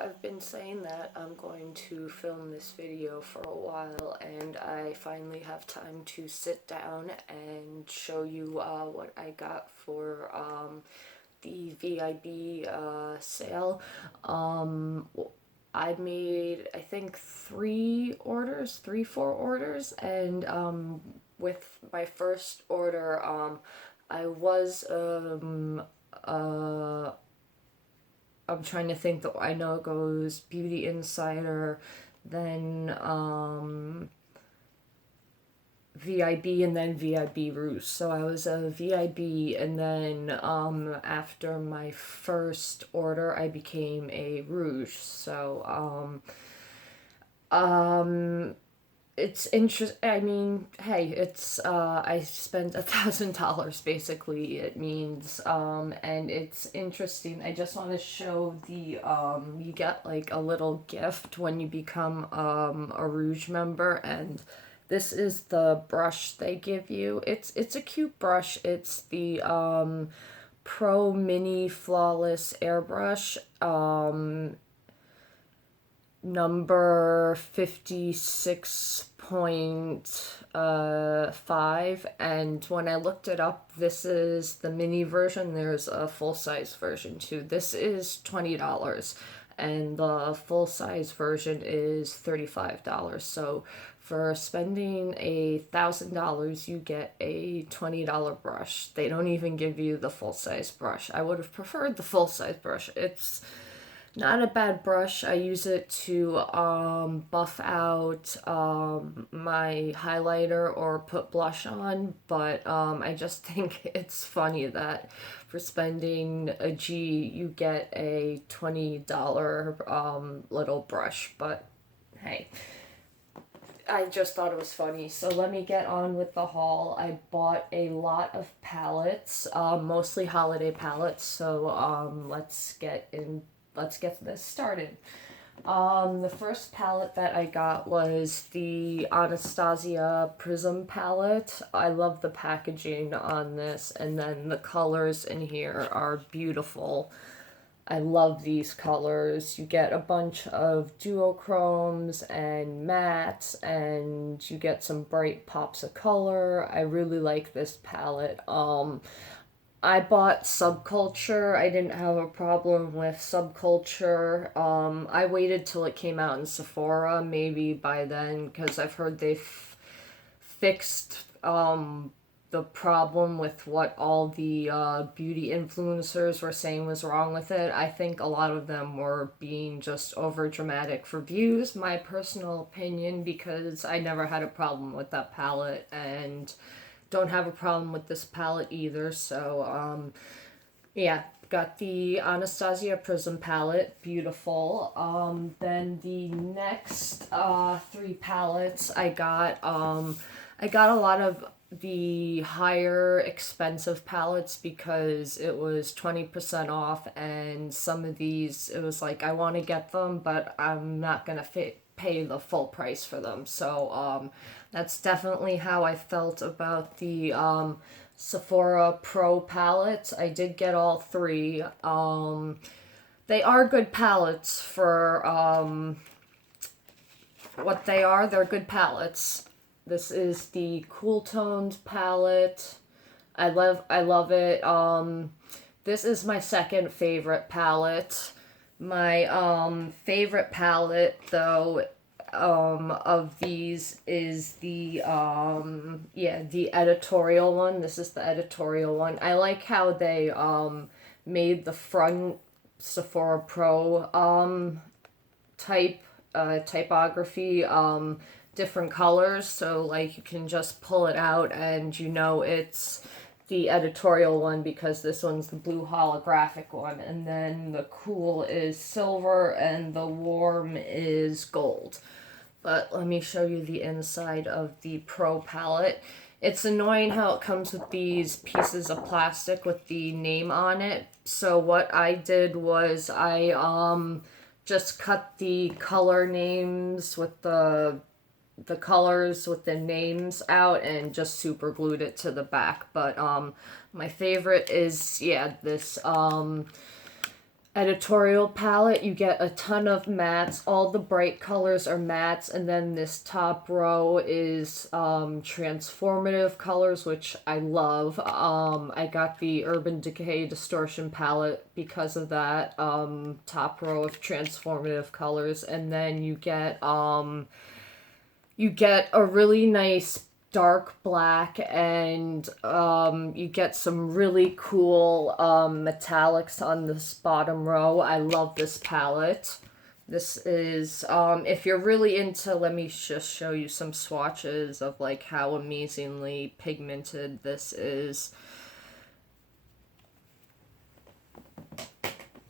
I've been saying that I'm going to film this video for a while, and I finally have time to sit down and show you what I got for the VIB sale. I made, I think, 4 orders, and with my first order, I was I'm trying to think. That I know it goes Beauty Insider, then VIB, and then VIB Rouge. So I was a VIB, and then after my first order I became a Rouge. So it's interest. I mean, hey, it's I spent $1,000 basically. It means and it's interesting. I just want to show the you get like a little gift when you become a Rouge member, and this is the brush they give you. It's a cute brush. It's the Pro Mini Flawless Airbrush. Number 56.5, and when I looked it up, this is the mini version. There's a full-size version too. This is $20 and the full-size version is $35. So for spending $1,000 you get a $20 brush. They don't even give you the full-size brush. I would have preferred the full-size brush. It's not a bad brush. I use it to buff out my highlighter or put blush on, but I just think it's funny that for spending a G you get a $20 little brush. But hey, I just thought it was funny. So let me get on with the haul. I bought a lot of palettes, mostly holiday palettes, so let's get this started. The first palette that I got was the Anastasia Prism palette. I love the packaging on this, and then the colors in here are beautiful. I love these colors. You get a bunch of duochromes and mattes, and you get some bright pops of color. I really like this palette. I bought Subculture. I didn't have a problem with Subculture. I waited till it came out in Sephora, maybe by then, because I've heard they've fixed the problem with what all the beauty influencers were saying was wrong with it. I think a lot of them were being just over dramatic for views, my personal opinion, because I never had a problem with that palette, and don't have a problem with this palette either. So yeah, got the Anastasia Prism palette, beautiful. Then the next 3 palettes I got a lot of the higher expensive palettes because it was 20% off, and some of these it was like I want to get them but I'm not gonna pay the full price for them. So that's definitely how I felt about the Sephora Pro palettes. I did get all 3. They are good palettes for what they are. They're good palettes. This is the Cool Tones palette. I love it. This is my second favorite palette. My favorite palette though of these is the the Editorial one. This is the Editorial one. I like how they made the front Sephora Pro typography different colors, so like you can just pull it out and you know it's the Editorial one because this one's the blue holographic one, and then the cool is silver and the warm is gold. But let me show you the inside of the Pro palette. It's annoying how it comes with these pieces of plastic with the name on it. So what I did was I just cut the color names with the colors with the names out and just super glued it to the back. But my favorite is this Editorial palette, you get a ton of mattes. All the bright colors are mattes, and then this top row is transformative colors, which I love. I got the Urban Decay Distortion palette because of that top row of transformative colors, and then you get a really nice dark black, and you get some really cool metallics on this bottom row. I love this palette. This is, if you're really into, let me just show you some swatches of like how amazingly pigmented this is.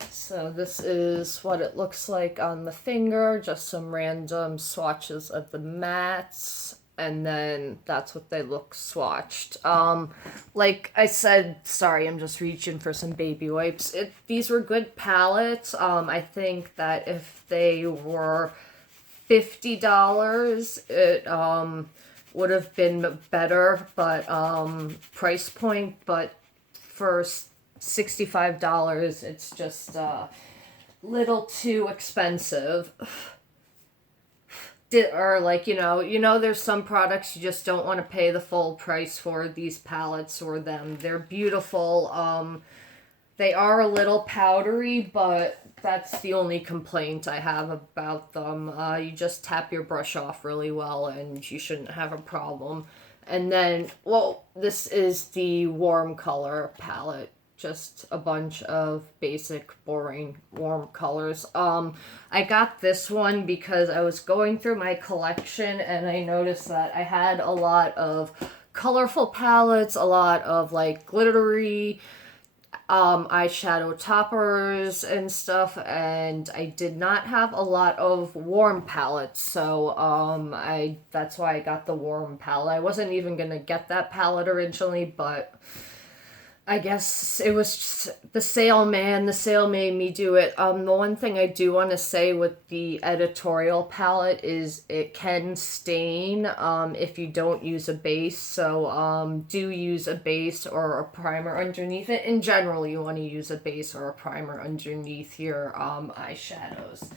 So this is what it looks like on the finger, just some random swatches of the mattes, and then that's what they look swatched. Like I said, sorry, I'm just reaching for some baby wipes. These were good palettes. I think that if they were $50, it would have been better, but price point, but for $65, it's just a little too expensive. Or like, there's some products you just don't want to pay the full price for. These palettes or them, they're beautiful. They are a little powdery, but that's the only complaint I have about them. You just tap your brush off really well and you shouldn't have a problem. And then, well, this is the warm color palette. Just a bunch of basic, boring, warm colors. I got this one because I was going through my collection and I noticed that I had a lot of colorful palettes, a lot of like glittery eyeshadow toppers and stuff, and I did not have a lot of warm palettes, so that's why I got the warm palette. I wasn't even gonna get that palette originally, but I guess it was just the sale, man. The sale made me do it. The one thing I do want to say with the Editorial palette is it can stain if you don't use a base. So do use a base or a primer underneath it. In general, you want to use a base or a primer underneath your eyeshadows.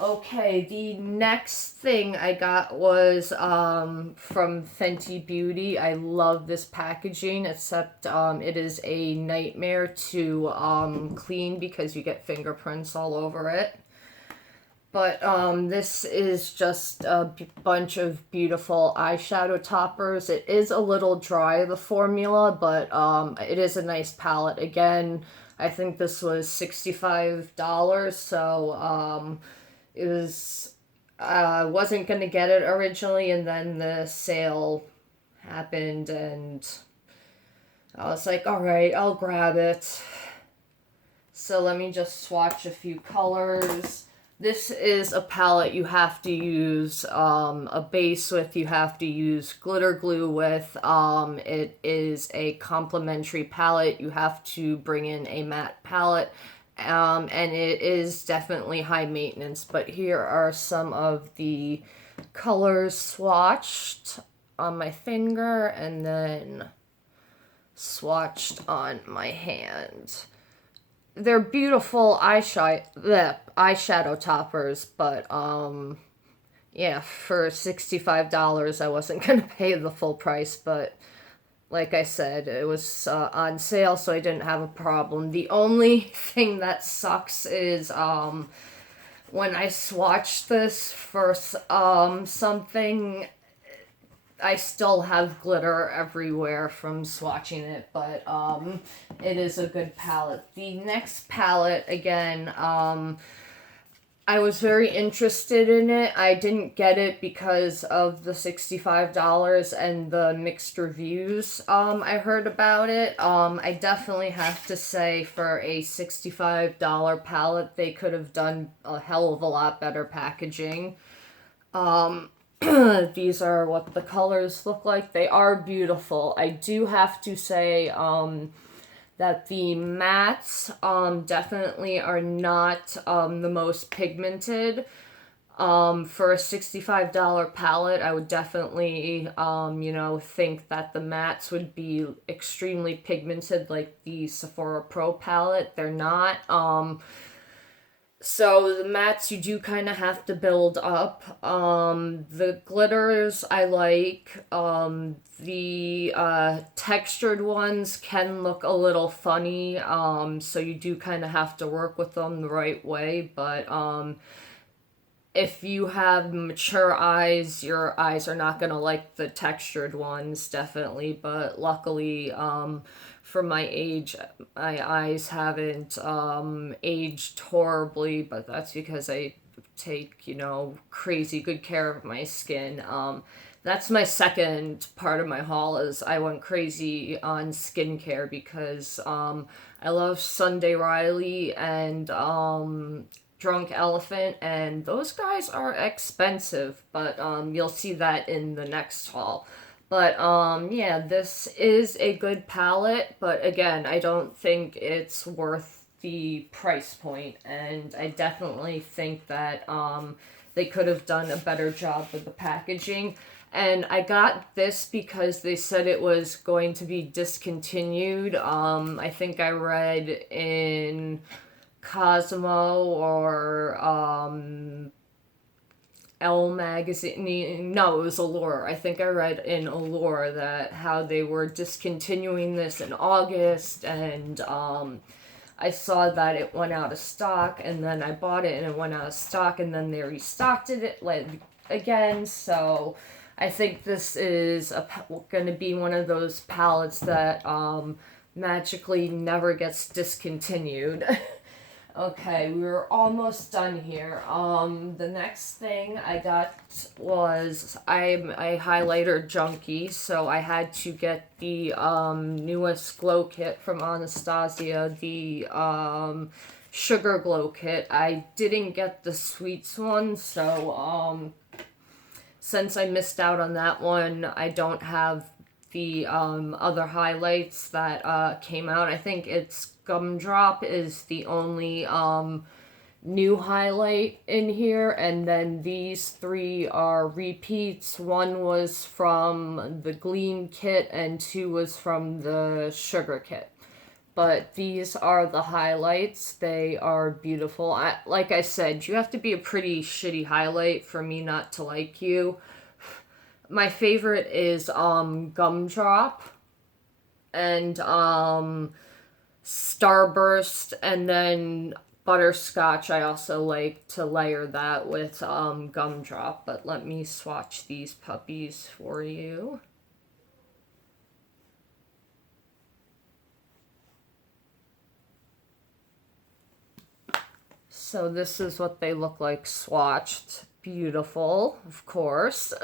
Okay, the next thing I got was from Fenty Beauty. I love this packaging, except it is a nightmare to clean because you get fingerprints all over it. But this is just a bunch of beautiful eyeshadow toppers. It is a little dry, the formula, but it is a nice palette. Again, I think this was $65, so it was, wasn't going to get it originally, and then the sale happened, and I was like, alright, I'll grab it. So let me just swatch a few colors. This is a palette you have to use a base with, you have to use glitter glue with. It is a complimentary palette. You have to bring in a matte palette. And it is definitely high maintenance, but here are some of the colors swatched on my finger and then swatched on my hand. They're beautiful eyeshadow toppers, but yeah, for $65 I wasn't gonna pay the full price, but like I said, it was on sale, so I didn't have a problem. The only thing that sucks is when I swatched this for something, I still have glitter everywhere from swatching it, but it is a good palette. The next palette, again, I was very interested in it. I didn't get it because of the $65 and the mixed reviews I heard about it. I definitely have to say for a $65 palette, they could have done a hell of a lot better packaging. These are what the colors look like. They are beautiful. I do have to say that the mattes definitely are not the most pigmented. For a $65 palette, I would definitely, think that the mattes would be extremely pigmented like the Sephora Pro palette. They're not. So the mattes you do kind of have to build up. The glitters I like. The textured ones can look a little funny. So you do kind of have to work with them the right way. But if you have mature eyes, your eyes are not gonna like the textured ones, definitely. But luckily, for my age, my eyes haven't aged horribly, but that's because I take, crazy good care of my skin. That's my second part of my haul is I went crazy on skincare because I love Sunday Riley and Drunk Elephant, and those guys are expensive, but you'll see that in the next haul. But yeah, this is a good palette, but again, I don't think it's worth the price point, and I definitely think that they could have done a better job with the packaging. And I got this because they said it was going to be discontinued. I think I read in Cosmo or Elle magazine. No, it was Allure. I think I read in Allure that how they were discontinuing this in August, and I saw that it went out of stock, and then I bought it and it went out of stock, and then they restocked it like again. So I think this is going to be one of those palettes that magically never gets discontinued. Okay, we're almost done here. The next thing I got was I'm a highlighter junkie, so I had to get the newest glow kit from Anastasia, the sugar glow kit. I didn't get the sweets one, so since I missed out on that one, I don't have the other highlights that came out. I think it's Gumdrop is the only new highlight in here, and then these three are repeats. One was from the Gleam kit and two was from the Sugar kit. But these are the highlights. They are beautiful. Like I said, you have to be a pretty shitty highlight for me not to like you. My favorite is Gumdrop and Starburst, and then Butterscotch. I also like to layer that with Gumdrop, but let me swatch these puppies for you. So this is what they look like swatched. Beautiful, of course.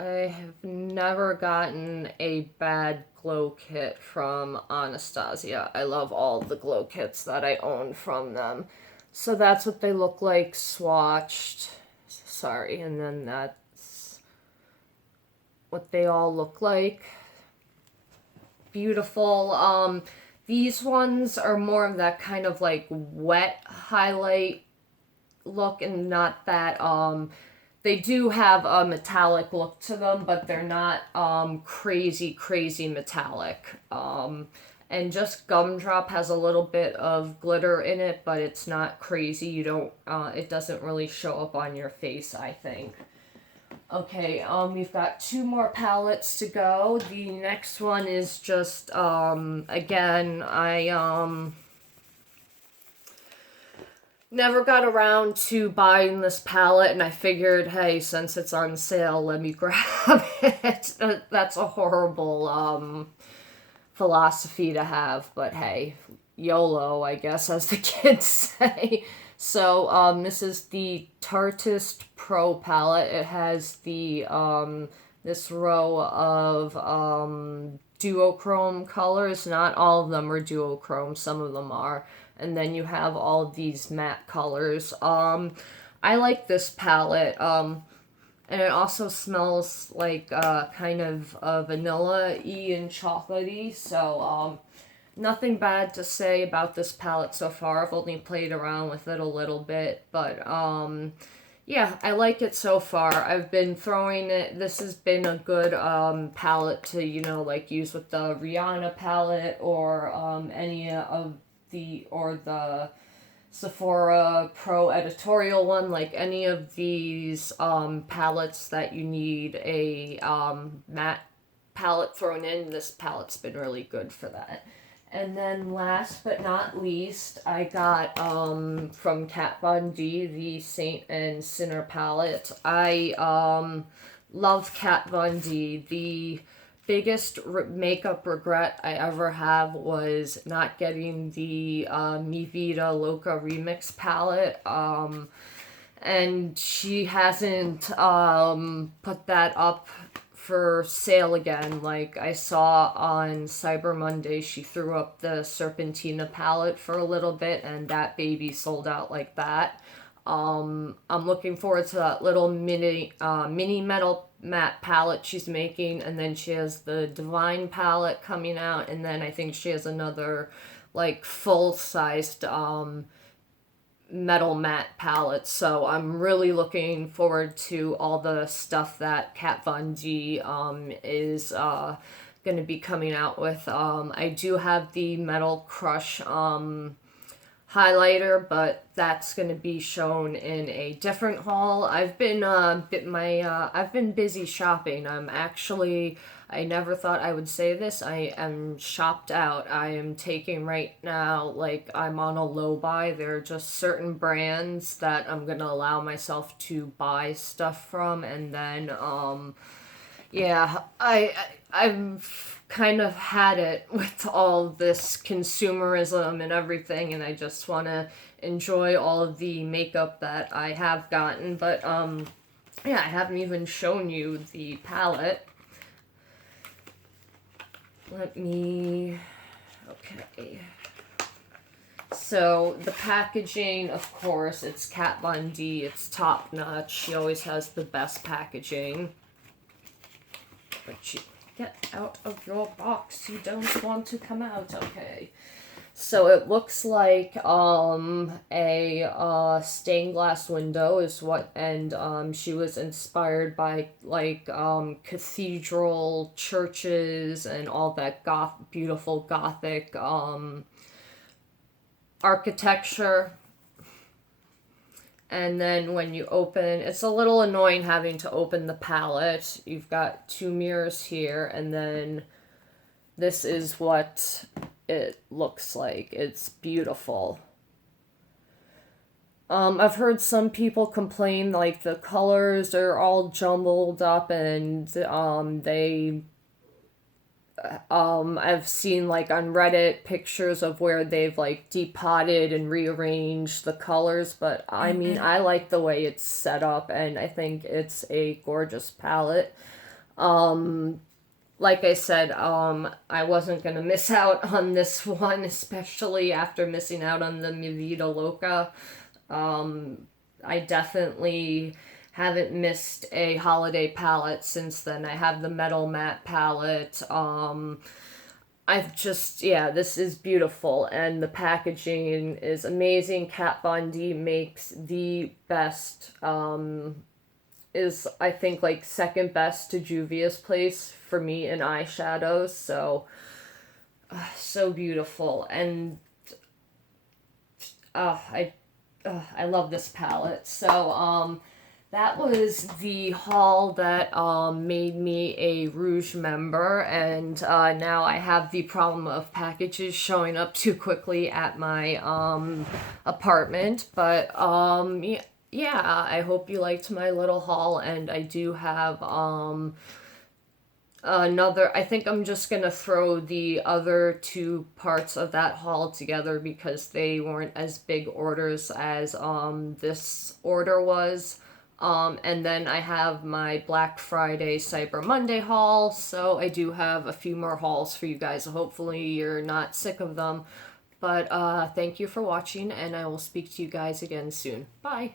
I have never gotten a bad glow kit from Anastasia. I love all the glow kits that I own from them. So that's what they look like swatched. Sorry, and then that's what they all look like. Beautiful. These ones are more of that kind of like wet highlight look and not that they do have a metallic look to them, but they're not crazy metallic. And just Gumdrop has a little bit of glitter in it, but it's not crazy. You don't it doesn't really show up on your face, I think. Okay, we've got two more palettes to go. The next one is just again, I never got around to buying this palette, and I figured, hey, since it's on sale, let me grab it. That's a horrible philosophy to have, but hey, YOLO, I guess, as the kids say. So this is the Tartist Pro palette. It has the this row of duochrome colors. Not all of them are duochrome, some of them are. And then you have all of these matte colors. I like this palette. And it also smells like kind of vanilla-y and chocolatey. So nothing bad to say about this palette so far. I've only played around with it a little bit, but yeah, I like it so far. I've been throwing it. This has been a good palette to, you know, like use with the Rihanna palette or any of the Sephora Pro Editorial one, like any of these palettes that you need a matte palette thrown in. This palette's been really good for that. And then last but not least, I got from Kat Von D the Saint and Sinner palette. I love Kat Von D. The biggest makeup regret I ever have was not getting the Mi Vida Loca Remix palette. And she hasn't put that up for sale again. Like I saw on Cyber Monday, she threw up the Serpentina palette for a little bit, and that baby sold out like that. I'm looking forward to that little mini metal matte palette she's making, and then she has the Divine palette coming out, and then I think she has another like full-sized metal matte palette. So I'm really looking forward to all the stuff that Kat Von D is going to be coming out with. I do have the Metal Crush highlighter, but that's going to be shown in a different haul. I've been I've been busy shopping. I never thought I would say this. I am shopped out. I am taking right now, like, I'm on a low buy. There are just certain brands that I'm going to allow myself to buy stuff from. And then, yeah, I've kind of had it with all this consumerism and everything. And I just want to enjoy all of the makeup that I have gotten. But, yeah, I haven't even shown you the palette. Okay. So the packaging, of course, it's Kat Von D. It's top notch. She always has the best packaging. But you get out of your box. You don't want to come out. Okay. So it looks like a stained glass window is what, and she was inspired by like cathedral churches and all that beautiful Gothic architecture. And then when you open, it's a little annoying having to open the palette. You've got two mirrors here, and then this is what it looks like. It's beautiful. I've heard some people complain like the colors are all jumbled up, and I've seen like on Reddit pictures of where they've like depotted and rearranged the colors, but I mean, I like the way it's set up, and I think it's a gorgeous palette. Like I said, I wasn't going to miss out on this one, especially after missing out on the Mi Vida Loca. I definitely haven't missed a holiday palette since then. I have the Metal Matte palette. This is beautiful, and the packaging is amazing. Kat Von D makes the best, is I think like second best to Juvia's Place for me in eyeshadows. So beautiful, and I love this palette. So that was the haul that made me a Rouge member, and now I have the problem of packages showing up too quickly at my apartment. But yeah, I hope you liked my little haul, and I do have I think I'm just gonna throw the other two parts of that haul together because they weren't as big orders as this order was. And then I have my Black Friday Cyber Monday haul, so I do have a few more hauls for you guys. Hopefully you're not sick of them. But thank you for watching, and I will speak to you guys again soon. Bye!